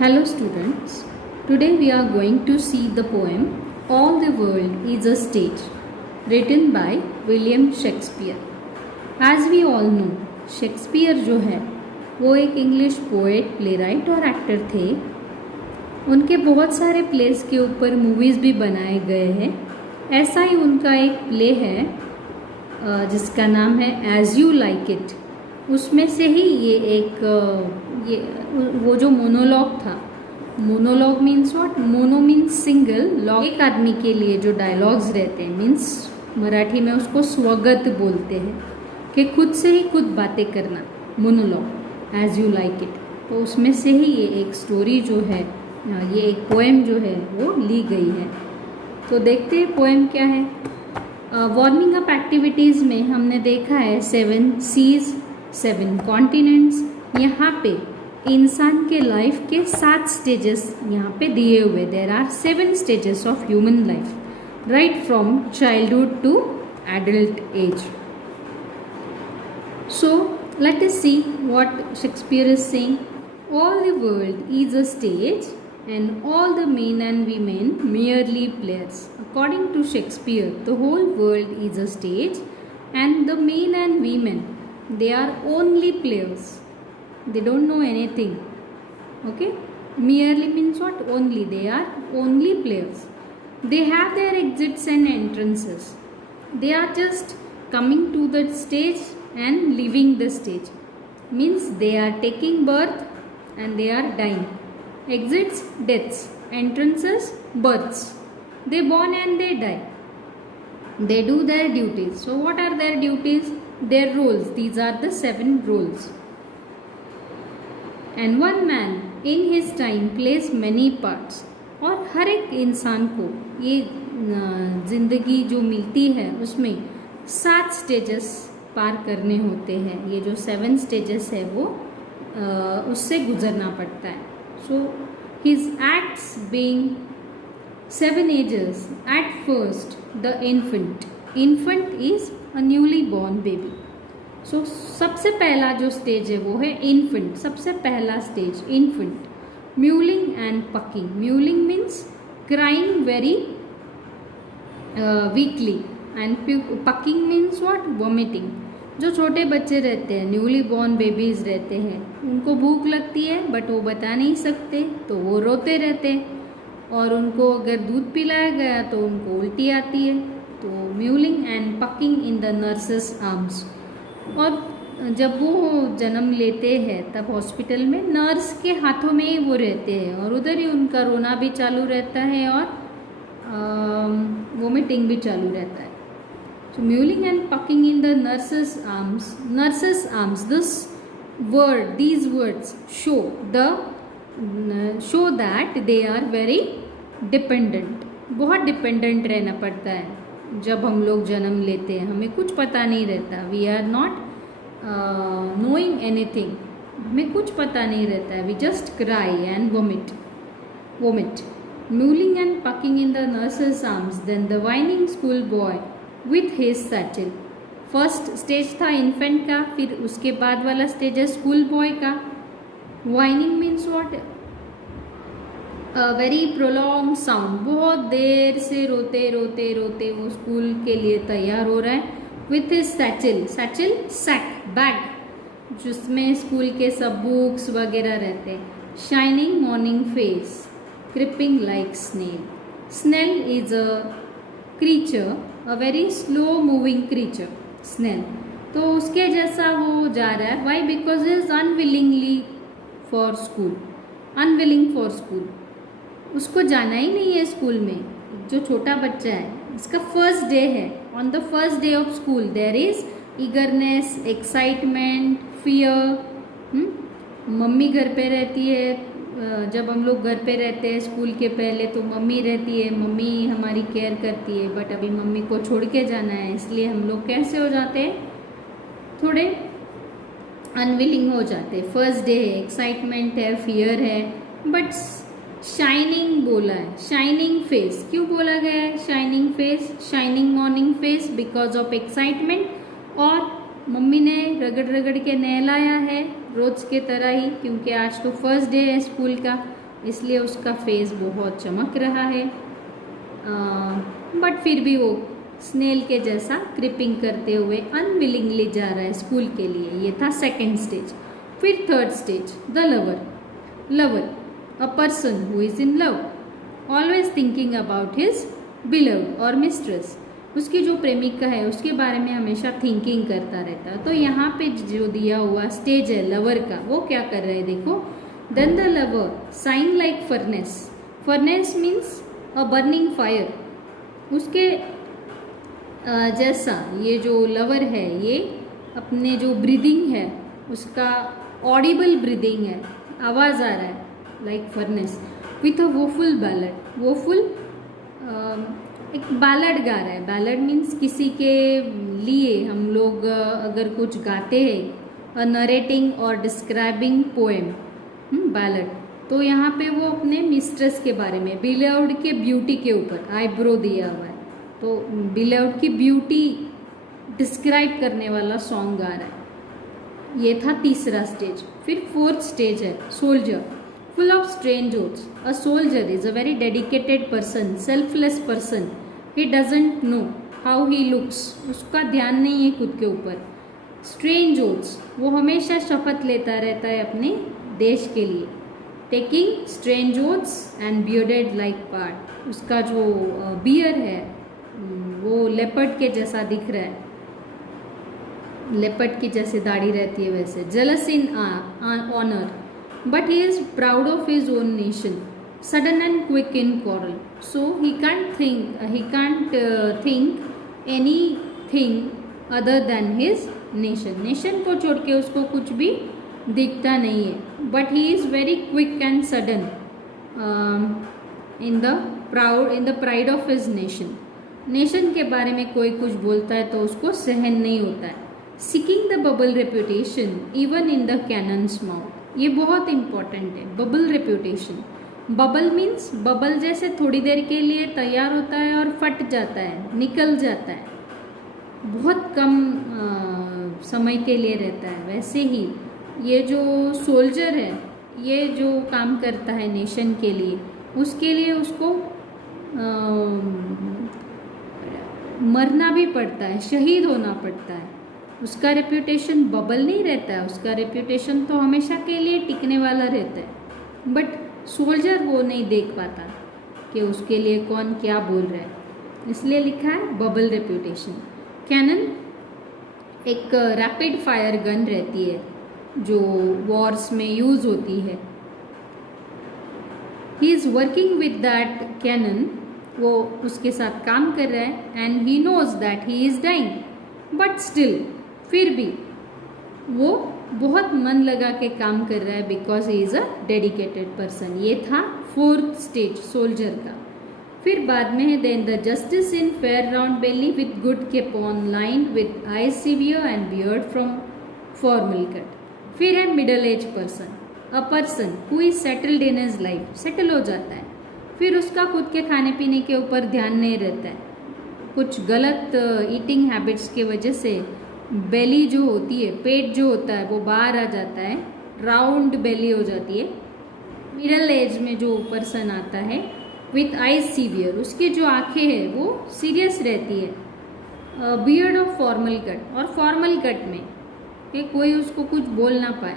Hello students, today we are going to see the poem All the World is a Stage written by William Shakespeare. As we all know, Shakespeare जो है वो एक English poet, playwright और actor थे. उनके बहुत सारे place के ऊपर मूवीज़ भी बनाए गए हैं. ऐसा ही उनका एक प्ले है जिसका नाम है एज यू लाइक इट. उसमें से ही ये वो जो मोनोलॉग था, monologue means what, mono means single, log एक आदमी के लिए जो डायलॉग्स रहते हैं, मीन्स मराठी में उसको स्वगत बोलते हैं कि खुद से ही खुद बातें करना, monologue as you like it. तो उसमें से ही ये एक स्टोरी जो है, ये एक पोएम जो है वो ली गई है. तो देखते हैं पोएम क्या है. वार्मिंग अप एक्टिविटीज़ में हमने देखा है 7 सीज 7 कॉन्टिनेंट्स. यहाँ पे इंसान के लाइफ के 7 स्टेजेस यहाँ पे दिए हुए. There are 7 stages of human life, right from childhood to adult age. So let us see what Shakespeare is saying. All the world is a stage and all the men and women merely players. According to Shakespeare, the whole world is a stage and the men and women, they are only players. They don't know anything. Okay? Merely means what? Only. They are only players. They have their exits and entrances. They are just coming to that stage and leaving the stage. Means they are taking birth and they are dying. Exits, deaths. Entrances, births. They born and they die. They do their duties. So what are their duties? Their roles. These are the 7 roles. And one man in his time plays many parts. और हर एक इंसान को ये ज़िंदगी जो मिलती है उसमें 7 स्टेजेस पार करने होते हैं. ये जो 7 स्टेजेस है वो उससे गुजरना पड़ता है. So his acts being 7 ages. At first the infant is a newly born baby. So सबसे पहला जो स्टेज है वो है इन्फेंट. सबसे पहला stage infant. Mewling and packing. Mewling means crying very weekly and packing means what, vomiting. जो छोटे बच्चे रहते हैं, न्यूली बॉर्न बेबीज़ रहते हैं, उनको भूख लगती है बट वो बता नहीं सकते तो वो रोते रहते हैं. और उनको अगर दूध पिलाया गया तो उनको उल्टी आती है. तो mewling and packing in the nurses arms. और जब वो जन्म लेते हैं तब हॉस्पिटल में नर्स के हाथों में ही वो रहते हैं और उधर ही उनका रोना भी चालू रहता है और वोमिटिंग भी चालू रहता है. So mewling and pucking in the nurse's arms. Nurse's arms. These words show that they are very dependent. बहुत डिपेंडेंट रहना पड़ता है. जब हम लोग जन्म लेते हैं हमें कुछ पता नहीं रहता. We are not knowing anything. हमें कुछ पता नहीं रहता है. We just cry and vomit. Mewling and pucking in the nurse's arms. Then the whining schoolboy with his satchel. First stage था इन्फेंट का, फिर उसके बाद वाला स्टेज है स्कूल बॉय का. Whining means what, very prolong sound. बहुत देर से रोते रोते रोते वो स्कूल के लिए तैयार हो रहा है. With his satchel. Satchel sack, bag जिसमें स्कूल के सब बुक्स वगैरह रहते हैं. Shining morning face. Creeping like snail. Snail is a creature, a very slow moving creature. Snail तो उसके जैसा वो जा रहा है. Why? Because is unwilling for school. उसको जाना ही नहीं है स्कूल में. जो छोटा बच्चा है, इसका फर्स्ट डे है. On the first day of school there is eagerness, excitement, fear. Mummy घर पे रहती है. जब हम लोग घर पे रहते हैं स्कूल के पहले तो मम्मी रहती है, मम्मी हमारी केयर करती है. बट अभी मम्मी को छोड़ के जाना है, इसलिए हम लोग कैसे हो जाते हैं, थोड़े अनविलिंग हो जाते हैं. फर्स्ट डे है, एक्साइटमेंट है, फियर है. बट शाइनिंग बोला है, शाइनिंग फेस. क्यों बोला गया है shining face, shining morning face? Because of excitement. और मम्मी ने रगड़ रगड़ के नहलाया है रोज के तरह ही, क्योंकि आज तो फर्स्ट डे है स्कूल का. इसलिए उसका फेस बहुत चमक रहा है, बट फिर भी वो स्नेल के जैसा क्रिपिंग करते हुए अनविलिंगली जा रहा है स्कूल के लिए। ये था सेकेंड स्टेज। फिर third stage, the lover. Lover, a person who is in love, always thinking about his beloved और मिस्ट्रेस। उसकी जो प्रेमिका है उसके बारे में हमेशा थिंकिंग करता रहता है। तो यहाँ पे जो दिया हुआ स्टेज है लवर का, वो क्या कर रहे हैं देखो। Then the lover sighing like furnace. Furnace means a burning fire. उसके जैसा ये जो लवर है, ये अपने जो ब्रीदिंग है उसका ऑडिबल ब्रीदिंग है, आवाज़ आ रहा है like furnace, with a woeful ballad. Woeful एक बैलड गा रहा है। बैलड मीन्स किसी के लिए हम लोग अगर कुछ गाते हैं, अ नरेटिंग और डिस्क्राइबिंग पोएम, बैलड। तो यहाँ पे वो अपने मिस्ट्रेस के बारे में, बिलव्ड के ब्यूटी के ऊपर आईब्रो दिया हुआ है, तो बिलव्ड की ब्यूटी डिस्क्राइब करने वाला सॉन्ग गा रहा है। ये था तीसरा स्टेज। फिर फोर्थ स्टेज है soldier, full of strange oaths. A soldier is a very dedicated person, selfless person. He doesn't know how he looks. उसका ध्यान नहीं है खुद के ऊपर। स्ट्रेंज ओथ्स, वो हमेशा शपथ लेता रहता है अपने देश के लिए। Taking strange oaths and bearded like part. उसका जो बियर है वो लेपर्ड के जैसा दिख रहा है, लेपर्ड की जैसे दाढ़ी रहती है वैसे। Jealous in honour, but he is proud of his own nation. Sudden and quick in quarrel, so he can't think anything other than his nation. Nation को छोड़ के उसको कुछ भी दिखता नहीं है, but he is very quick and sudden in the pride of his nation. Nation के बारे में कोई कुछ बोलता है तो उसको सहन नहीं होता है। Seeking the bubble reputation even in the cannons mouth, ये बहुत इंपॉर्टेंट है। Bubble reputation, bubble means bubble जैसे थोड़ी देर के लिए तैयार होता है और फट जाता है, निकल जाता है, बहुत कम समय के लिए रहता है। वैसे ही ये जो सोल्जर है, ये जो काम करता है नेशन के लिए, उसके लिए उसको मरना भी पड़ता है, शहीद होना पड़ता है। उसका रेप्यूटेशन बबल नहीं रहता है, उसका रेप्यूटेशन तो हमेशा के लिए टिकने वाला रहता है। बट सोल्जर वो नहीं देख पाता कि उसके लिए कौन क्या बोल रहा है, इसलिए लिखा है बबल रेप्यूटेशन। कैनन एक रैपिड फायर गन रहती है जो वॉर्स में यूज़ होती है। He is working with that cannon, वो उसके साथ काम कर रहा है। And he knows that he is dying, but still, फिर भी वो बहुत मन लगा के काम कर रहा है, because he is a dedicated person. ये था फोर्थ स्टेज सोल्जर का। फिर बाद में है then the justice in fair round belly with good capon on line with eyes severe and beard from formal cut. फिर है middle age person, a person who is settled in his life, settle हो जाता है। फिर उसका खुद के खाने पीने के ऊपर ध्यान नहीं रहता है, कुछ गलत ईटिंग हैबिट्स की वजह से बेली जो होती है, पेट जो होता है वो बाहर आ जाता है, राउंड बेली हो जाती है। मिडल एज में जो पर्सन आता है विथ आइज सीवियर, उसकी जो आंखें हैं वो सीरियस रहती है। बियर्ड ऑफ फॉर्मल कट, और फॉर्मल कट में कि कोई उसको कुछ बोल ना पाए,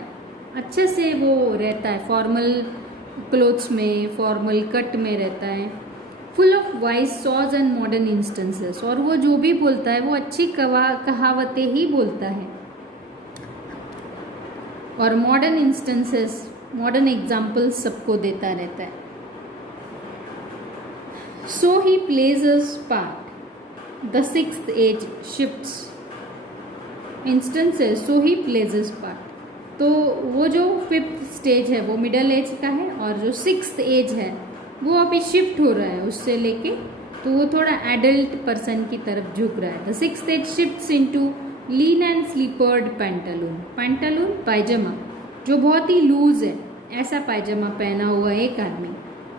अच्छे से वो रहता है, फॉर्मल क्लोथ्स में, फॉर्मल कट में रहता है। Full of wise saws and modern instances, और वो जो भी बोलता है वो अच्छी कहावतें ही बोलता है, और मॉडर्न इंस्टेंसेस, मॉडर्न एग्जाम्पल्स सबको देता रहता है। So he plays his part, the sixth age shifts instances, so he plays his part. तो वो जो फिफ्थ स्टेज है वो मिडल एज का है, और जो सिक्स्थ एज है वो अभी शिफ्ट हो रहा है उससे लेके, तो वो थोड़ा एडल्ट पर्सन की तरफ झुक रहा है। The sixth age shifts into lean and slippered pantaloon. Pantaloon पायजामा जो बहुत ही लूज है, ऐसा पायजामा पहना हुआ एक आदमी,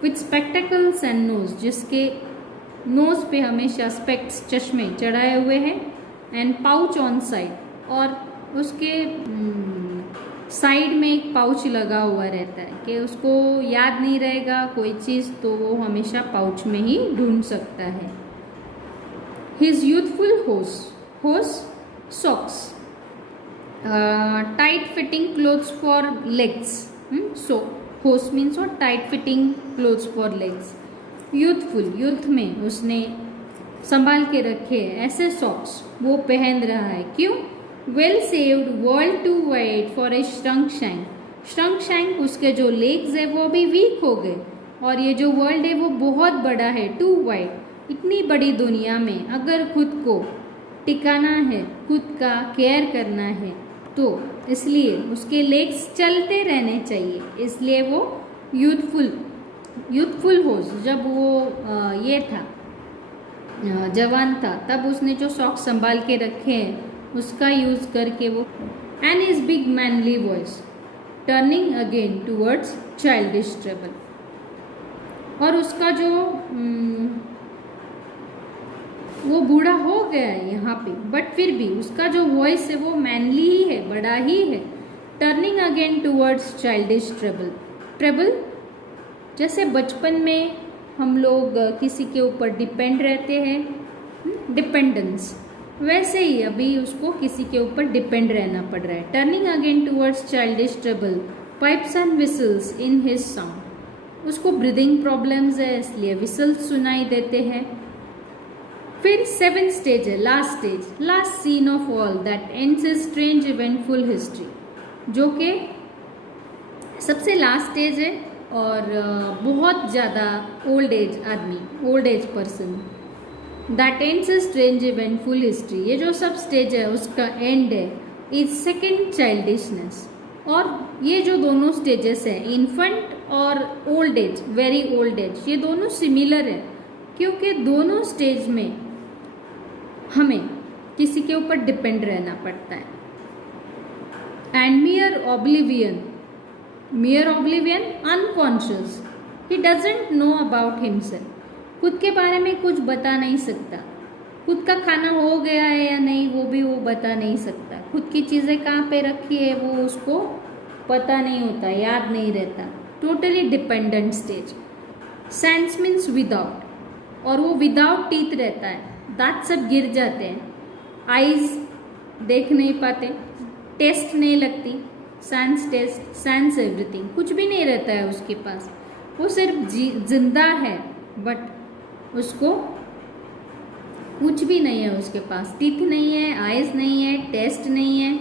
विथ स्पेक्टेकल्स एंड नोज, जिसके नोज पे हमेशा स्पेक्ट्स, चश्मे चढ़ाए हुए हैं, एंड पाउच ऑन साइड, और उसके साइड में एक पाउच लगा हुआ रहता है कि उसको याद नहीं रहेगा कोई चीज़ तो वो हमेशा पाउच में ही ढूंढ सकता है. हिज यूथफुल होस socks, tight fitting clothes for legs. So hose means what? Tight fitting clothes for legs. Youth में उसने संभाल के रखे ऐसे सॉक्स वो पहन रहा है. क्यों? Well saved world too wide for a shrunk shank उसके जो लेग्स है वो भी वीक हो गए और ये जो वर्ल्ड है वो बहुत बड़ा है. टू वाइड, इतनी बड़ी दुनिया में अगर खुद को टिकाना है, खुद का केयर करना है तो इसलिए उसके लेग्स चलते रहने चाहिए. इसलिए वो यूथफुल हो. जब वो ये था जवान था तब उसने जो सॉक्स संभाल के रखे हैं उसका यूज़ करके वो. And his big manly voice turning again towards childish treble. और उसका जो वो बूढ़ा हो गया है यहाँ पे बट फिर भी उसका जो वॉइस है वो मैनली ही है, बड़ा ही है. Turning again towards childish trouble. जैसे बचपन में हम लोग किसी के ऊपर डिपेंड रहते हैं, डिपेंडेंस, वैसे ही अभी उसको किसी के ऊपर डिपेंड रहना पड़ रहा है. Turning again towards childish trouble, pipes and whistles in his sound. उसको ब्रीदिंग प्रॉब्लम्स है इसलिए विसल्स सुनाई देते हैं. फिर 7th स्टेज है, last scene of all that ends a strange eventful history, जो कि सबसे लास्ट स्टेज है और बहुत ज़्यादा old age person, that ends a strange eventful history. ये जो सब स्टेज है उसका एंड है इज सेकेंड चाइल्डिशनेस. और ये जो दोनों स्टेजेस हैं, इन्फेंट और old age, very old age, ये दोनों सिमिलर है क्योंकि दोनों स्टेज में हमें किसी के ऊपर डिपेंड रहना पड़ता है. And मियर oblivion unconscious, he doesn't know about himself. खुद के बारे में कुछ बता नहीं सकता. खुद का खाना हो गया है या नहीं वो भी वो बता नहीं सकता. खुद की चीज़ें कहाँ पे रखी है वो उसको पता नहीं होता, याद नहीं रहता. Totally dependent stage. Sense means without, और वो विदाउट टीथ रहता है. दांत सब गिर जाते हैं. आईज देख नहीं पाते. टेस्ट नहीं लगती. सेंस एवरीथिंग, कुछ भी नहीं रहता है उसके पास. वो सिर्फ जिंदा है बट उसको कुछ भी नहीं है उसके पास. टीथ नहीं है, आईज नहीं है, टेस्ट नहीं है,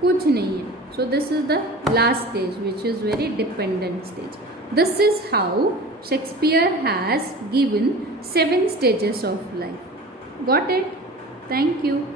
कुछ नहीं है. So this is the last stage which is very dependent stage. This is how Shakespeare has given 7 stages of life. Got it? Thank you.